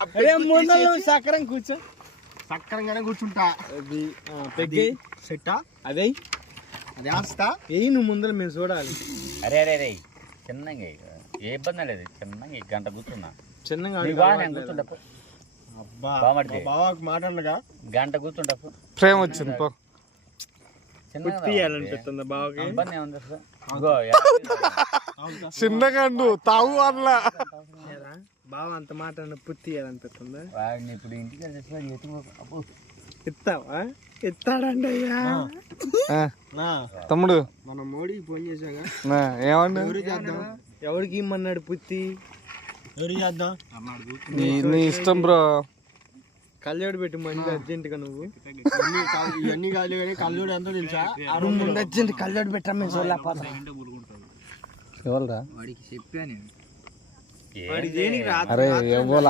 సక్కరం కూర్చో, సక్కరంగానే కూర్చుంటా. సెట్టా అదే అది ఆస్తా ఏ నువ్వు ముందర మేము చూడాలి. అరే అరే అరే చిన్నగా ఏ ఇబ్బంది లేదు, చిన్నగా గంట కూర్చున్నా చిన్నగా కూర్చుంటా. బావాకు మాట్లాడగా గంట కూర్చుంటా. ప్రేమ వచ్చింది పో. తీయాలనిపిస్తుంది బావకి. చిన్నగా నువ్వు తావు అట్లా బావ అంత మాట పుత్తి తీయాలనిపిస్తుందా? వాడిని ఇప్పుడు ఇంటికి ఇస్తావా? ఇస్తాడండి అయ్యా. తమ్ముడు మనం మోడీకి ఫోన్ చేసాగా, ఏమన్నా ఎవరికి ఇమ్మన్నాడు పుత్తి? ఎవరికి చేద్దాం? నీ ఇష్టం బ్రో. కళ్ళోడు పెట్టి మంచి అర్జెంటుగా నువ్వు ఇవన్నీ కాదు కానీ కళ్ళోడు ఎంతో తెలుసా? ముందు అర్జెంట్ కళ్ళోడు పెట్టా మేము చూడలేకపోతాం. ఎవరురా వాడికి చెప్పాను. వాడికి దేనికి రా అరే ఎవరు